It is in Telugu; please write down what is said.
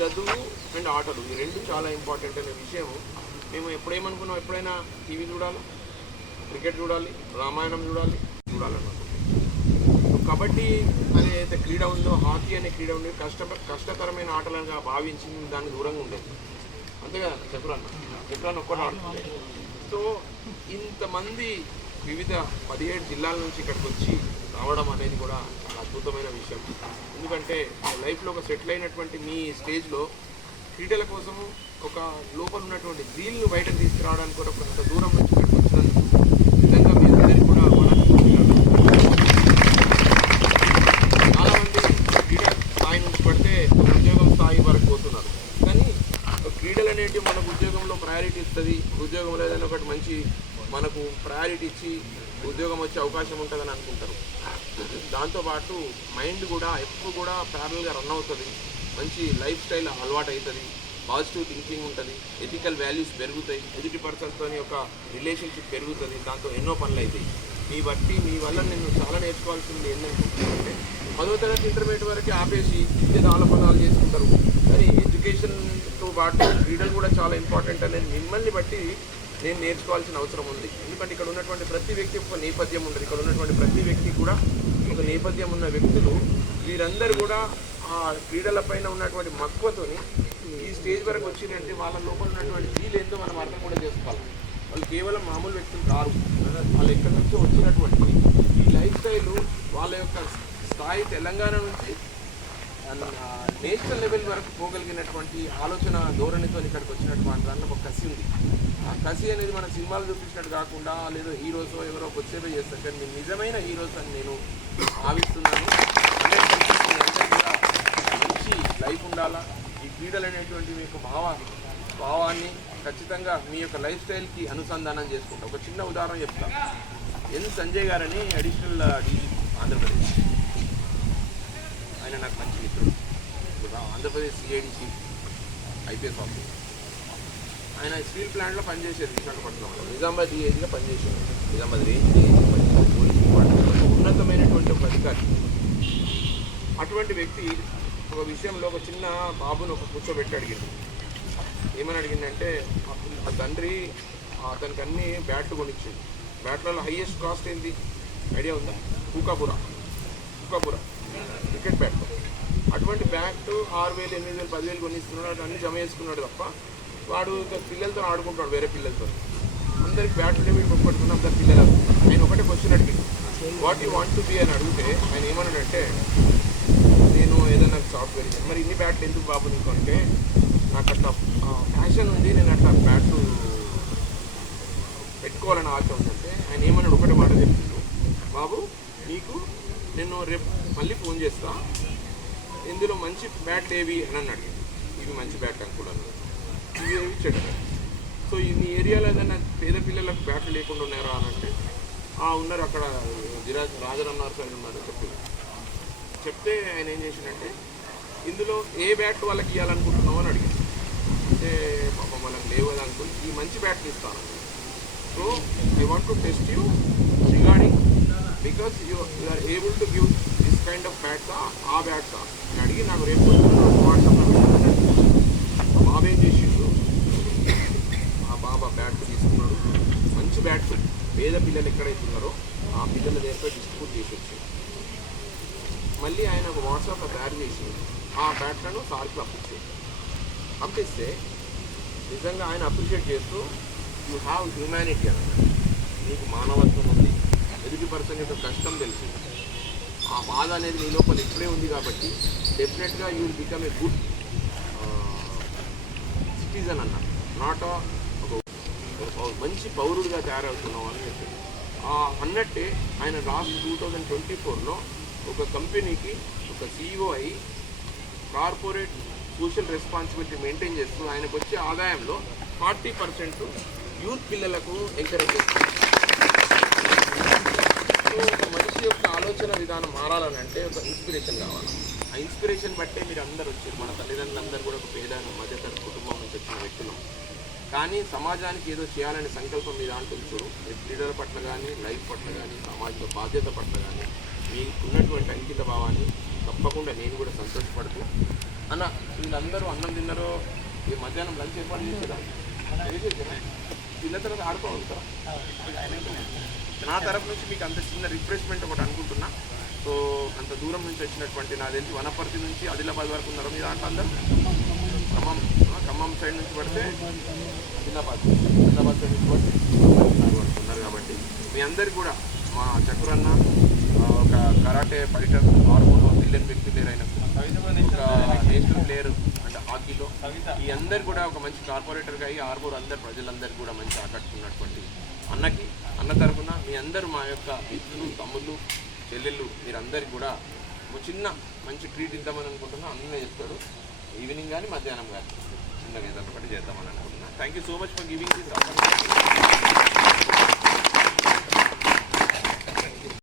చదువు అండ్ ఆటలు ఈ రెండు చాలా ఇంపార్టెంట్ అనే విషయం మేము ఎప్పుడేమనుకున్నాం, ఎప్పుడైనా టీవీ చూడాలి, క్రికెట్ చూడాలి, రామాయణం చూడాలనుకుంటున్నాం. కబడ్డీ అనే అయితే క్రీడ ఉందో, హాకీ అనే క్రీడ ఉండేది కష్టతరమైన ఆటలుగా భావించి దాన్ని దూరంగా ఉండేది. అంతేగా చెప్పరాన్న ఒక్కటి ఆడుతుంది. సో ఇంతమంది వివిధ 17 జిల్లాల నుంచి ఇక్కడికి వచ్చి రావడం అనేది కూడా చాలా అద్భుతమైన విషయం. ఎందుకంటే లైఫ్లో ఒక సెటిల్ అయినటువంటి మీ స్టేజ్లో క్రీడల కోసము ఒక లోపల ఉన్నటువంటి జీల్ను బయటకు తీసుకురావడానికి కూడా అంత దూరం నుంచి ఇక్కడికి వచ్చినందుకు నిజంగా మీ అందరికీ కూడా చాలామంది క్రీడా స్థాయి నుంచి పడితే ఉద్యోగం స్థాయి వరకు పోతున్నారు. కానీ క్రీడలు అనేటివి మనకు ఉద్యోగంలో ప్రయారిటీ ఇస్తుంది. ఉద్యోగంలో ఏదైనా ఒకటి మంచి మనకు ప్రయారిటీ ఇచ్చి ఉద్యోగం వచ్చే అవకాశం ఉంటుందని అనుకుంటారు. దాంతోపాటు మైండ్ కూడా ఎప్పుడు కూడా ప్యారల్గా రన్ అవుతుంది. మంచి లైఫ్ స్టైల్ అలవాటు అవుతుంది, పాజిటివ్ థింకింగ్ ఉంటుంది, ఎథికల్ వాల్యూస్ పెరుగుతాయి, ఎదుటి పర్సన్స్తో ఒక రిలేషన్షిప్ పెరుగుతుంది. దాంతో ఎన్నో పనులు అవుతాయి. మీ వల్ల నేను చాలా నేర్చుకోవాల్సింది ఏంటంటే 10వ తరగతి ఇంటర్మీడియట్ వరకు ఆపేసి ఏదో ఆలోపనాలు చేసుకుంటారు. కానీ ఎడ్యుకేషన్తో పాటు క్రీడలు కూడా చాలా ఇంపార్టెంట్ అనేది మిమ్మల్ని బట్టి నేను నేర్చుకోవాల్సిన అవసరం ఉంది. ఎందుకంటే ఇక్కడ ఉన్నటువంటి ప్రతి వ్యక్తి ఒక నేపథ్యం ఉంటుంది. ఇక్కడ ఉన్నటువంటి ప్రతి వ్యక్తి కూడా ఒక నేపథ్యం ఉన్న వ్యక్తులు. వీరందరూ కూడా ఆ క్రీడల పైన ఉన్నటువంటి మక్కువతోని ఈ స్టేజ్ వరకు వచ్చిందంటే వాళ్ళ లోపల ఉన్నటువంటి ఫీల్ ఏందో మనం అర్థం కూడా చేసుకోవాలి. వాళ్ళు కేవలం మామూలు వ్యక్తులు కారు. వాళ్ళు ఎక్కడి నుంచో వచ్చినటువంటి ఈ లైఫ్ స్టైలు వాళ్ళ యొక్క స్థాయి తెలంగాణ నుంచి నేషనల్ లెవెల్ వరకు పోగలిగినటువంటి ఆలోచన ధోరణితో ఇక్కడికి వచ్చినటువంటి దాంట్లో ఒక కసి ఉంది. ఆ కసి అనేది మన సినిమాలు చూపించినట్టు కాకుండా లేదో హీరోస్ ఎవరో వచ్చేవే చేస్తారు. కానీ నేను నిజమైన హీరోస్ అని నేను భావిస్తున్నాను. కూడా మంచి లైఫ్ ఉండాలా. ఈ క్రీడలు అనేటువంటి మీ యొక్క భావాన్ని ఖచ్చితంగా మీ యొక్క లైఫ్ స్టైల్కి అనుసంధానం చేసుకుంటాం. ఒక చిన్న ఉదాహరణ చెప్తా. సంజయ్ గారని అడిషనల్ డీజీ ఆంధ్రప్రదేశ్, ఆయన నాకు మంచి మిత్రుడు. Andhra Pradesh సిఐడిసి IPS officer. ఆయన స్టీల్ ప్లాంట్లో పనిచేసేది విశాఖపట్నంలో. నిజామాబాద్ డిఐజీగా పనిచేసేది. నిజామాబాద్ రేంజ్ డిఐజీ పనిచేసేది. ఉన్నతమైనటువంటి ఒక అధికారి. అటువంటి వ్యక్తి ఒక విషయంలో ఒక చిన్న బాబును ఒక కూర్చోబెట్టి అడిగింది. ఏమని అడిగిందంటే ఆ తండ్రి అతనికి అన్ని బ్యాట్లు కొనిచ్చింది. బ్యాట్లలో హైయెస్ట్ కాస్ట్ ఏంటి ఐడియా ఉందా? కూకాపురా క్రికెట్ బ్యాట్. అటువంటి బ్యాట్ 6,000, 8,000, 10,000 కొనిస్తున్నాడు. అన్ని జమ చేసుకున్నాడు తప్ప వాడు పిల్లలతో ఆడుకుంటాడు, వేరే పిల్లలతో. అందరికి బ్యాట్లు వీడు కొట్టుకుంటున్నాం, అందరు పిల్లలు. ఆయన ఒకటే క్వశ్చన్ అడిగింది, what you want to be అని అడిగితే ఆయన ఏమన్నాడంటే, నేను ఏదైనా సాఫ్ట్వేర్ ఇచ్చాను. మరి ఇన్ని బ్యాట్లు ఎందుకు బాబు నీకు అంటే, నాకు అట్లా ఫ్యాషన్ ఉంది, నేను అట్లా బ్యాట్లు పెట్టుకోవాలని ఆశ ఉందంటే ఆయన ఏమన్నాడు, ఒకటే మాట చెప్పిండు, బాబు నీకు నేను రేపు మళ్ళీ ఫోన్ చేస్తా, ఇందులో మంచి బ్యాట్లు ఏవి అని అన్నాడు. ఇవి మంచి బ్యాట్ అనుకున్నాను, ఇవి ఏవి చెడ్డ బ్యాట్. సో ఈ ఏరియాలో ఏదైనా పేద పిల్లలకు బ్యాట్లు లేకుండా ఉన్నారా అని అంటే, ఉన్నారు, అక్కడ రాజరన్నారు సార్ ఉన్నారని చెప్తే ఆయన ఏం చేసిందంటే, ఇందులో ఏ బ్యాట్ వాళ్ళకి ఇవ్వాలనుకుంటున్నావు అని అడిగాను. అంటే పాపం వాళ్ళకి లేవదు అనుకుని ఈ మంచి బ్యాట్లు ఇస్తాను. So I want to test you regarding because you are able to give this kind of బ్యాట్సా ఆ బ్యాట్సా అని అడిగి నాకు రేపు వాట్సాప్లో మా బాబు ఏం చేసిండు, ఆ బాబా బ్యాట్ తీసుకున్నాడు. మంచి బ్యాట్స్ పేద పిల్లలు ఎక్కడైతే ఉన్నారో ఆ పిల్లల దగ్గర డిస్ట్రిబ్యూట్ చేసి వచ్చాడు. మళ్ళీ ఆయన ఒక వాట్సాప్లో తయారు చేసి ఆ బ్యాట్లను సార్కి పంపిస్తే నిజంగా ఆయన అప్రిషియేట్ చేస్తూ, యూ హ్యావ్ హ్యూమానిటీ అన్నమాట, నీకు మానవత్వం ఉంది, ఎదుటి పర్సన్ యొక్క కష్టం తెలుసు, ఆ బాధ అనేది నీ లోపల ఇప్పుడే ఉంది కాబట్టి డెఫినెట్గా you will become a good citizen అన్న, నాట్ ఒక మంచి పౌరుడిగా తయారవుతున్నావు అని చెప్పి. అన్నట్టే ఆయన లాస్ట్ 2024లో ఒక కంపెనీకి ఒక CEO అయ్యి కార్పొరేట్ సోషల్ రెస్పాన్సిబిలిటీ మెయింటైన్ చేస్తూ ఆయనకు వచ్చే ఆదాయంలో 40% యూత్ పిల్లలకు ఎంకరేజ్ చేస్తారు. సో ఒక మనిషి యొక్క ఆలోచన విధానం మారాలని అంటే ఒక ఇన్స్పిరేషన్ కావాలి. ఆ ఇన్స్పిరేషన్ బట్టే మీరు అందరూ వచ్చారు. మన తల్లిదండ్రులందరూ కూడా ఒక పేద మధ్యతరగతి కుటుంబం నుంచి వచ్చిన వ్యక్తులు. కానీ సమాజానికి ఏదో చేయాలనే సంకల్పం మీద అంటుంది. క్రీడల పట్ల కానీ, లైఫ్ పట్ల కానీ, సమాజంలో బాధ్యత పట్ల కానీ మీకున్నటువంటి అంకిత భావాన్ని తప్పకుండా నేను కూడా సంతోషపడుతూ అన్న వీళ్ళందరూ అన్నం తిన్నారో ఈ మధ్యాహ్నం లంచ్ ఏర్పాటు చేసేదా చేసేసారా తిన్న తర్వాత ఆడుకోగలుగుతారా నా తరపు నుంచి మీకు అంత చిన్న రిఫ్రెష్మెంట్ ఒకటి అనుకుంటున్నా సో అంత దూరం నుంచి వచ్చినటువంటి నాకు తెలిసి వనపర్తి నుంచి ఆదిలాబాద్ వరకు ఉన్నారు మీరు దాంట్లో అందరూ ఖమ్మం సైడ్ నుంచి పడితే ఆదిలాబాద్ సైడ్ నుంచి పడితే ఉన్నారు కాబట్టి మీ అందరికి కూడా మా చక్రన్న ఒక కరాటే ఫైటర్ ఆర్మోలో మిలియన్ వ్యక్తి ప్లేయర్ అయిన ఒక నేషనల్ ప్లేయర్ అంటే హాకీలో ఈ అందరు కూడా ఒక మంచి కార్పొరేటర్గా అయ్యి ఆర్మూర్ అందరు ప్రజలందరికీ కూడా మంచి ఆకట్టుకున్నటువంటి అన్న తరఫున మీ అందరూ మా యొక్క మిత్రులు తమ్ముళ్ళు చెల్లెళ్ళు మీరందరికీ కూడా ఒక చిన్న మంచి ట్రీట్ ఇద్దామని అనుకుంటున్నా అన్నీ చెప్తాడు ఈవినింగ్ కానీ మధ్యాహ్నం కానీ చిన్నగా ఏదైనా ఒకటి చేద్దామని అనుకుంటున్నా thank you so much for giving this opportunity